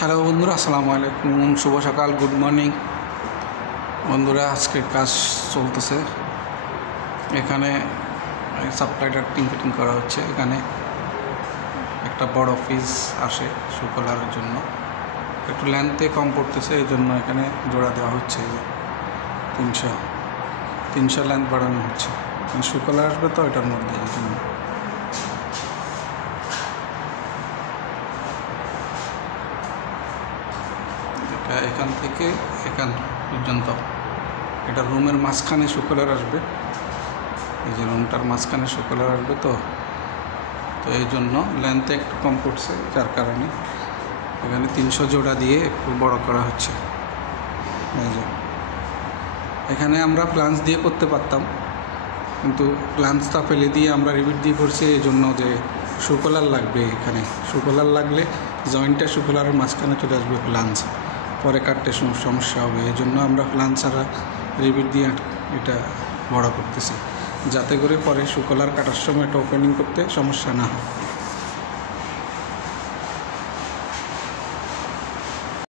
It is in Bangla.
হ্যালো বন্ধুরা, আসসালামু আলাইকুম, শুভ সকাল, গুড মর্নিং বন্ধুরা। আজকে কাজ চলতেছে, এখানে সাপ্লাইটার ফিটিং করা হচ্ছে। এখানে একটা বড় ফিজ আসে শু কলারের জন্য, একটু লেন্থে কম পড়তেছে, এই জন্য এখানে জোড়া দেওয়া হচ্ছে। 300 লেন্থ বাড়ানো হচ্ছে, শু কলার আসবে তো এটার মধ্যে। এই জন্য এখান থেকে এখান পর্যন্ত এটা রুমের মাঝখানে শু কলার আসবে। এই যে রুমটার মাঝখানে শু কলার আসবে, তো এই জন্য লেন্থে একটু কম পড়ছে, যার কারণে এখানে 300 জোড়া দিয়ে একটু বড় করা হচ্ছে। এই যে এখানে আমরা প্লাঞ্চ দিয়ে করতে পারতাম, কিন্তু প্লাঞ্চটা ফেলে দিয়ে আমরা রিবিট দিয়ে করছি, এই জন্য যে শু কলার লাগবে। এখানে শু কলার লাগলে জয়েন্টটা শু কলারের মাঝখানে চলে আসবে প্লাঞ্চ, পরে কাটতে সমস্যা হবে। এই জন্য আমরা প্লাঞ্চ ছাড়া রিবিট দিয়ে এটা বড় করতেছি, যাতে করে পরে শু কলার কাটার সময় এটা ওপেনিং করতে সমস্যা না হয়।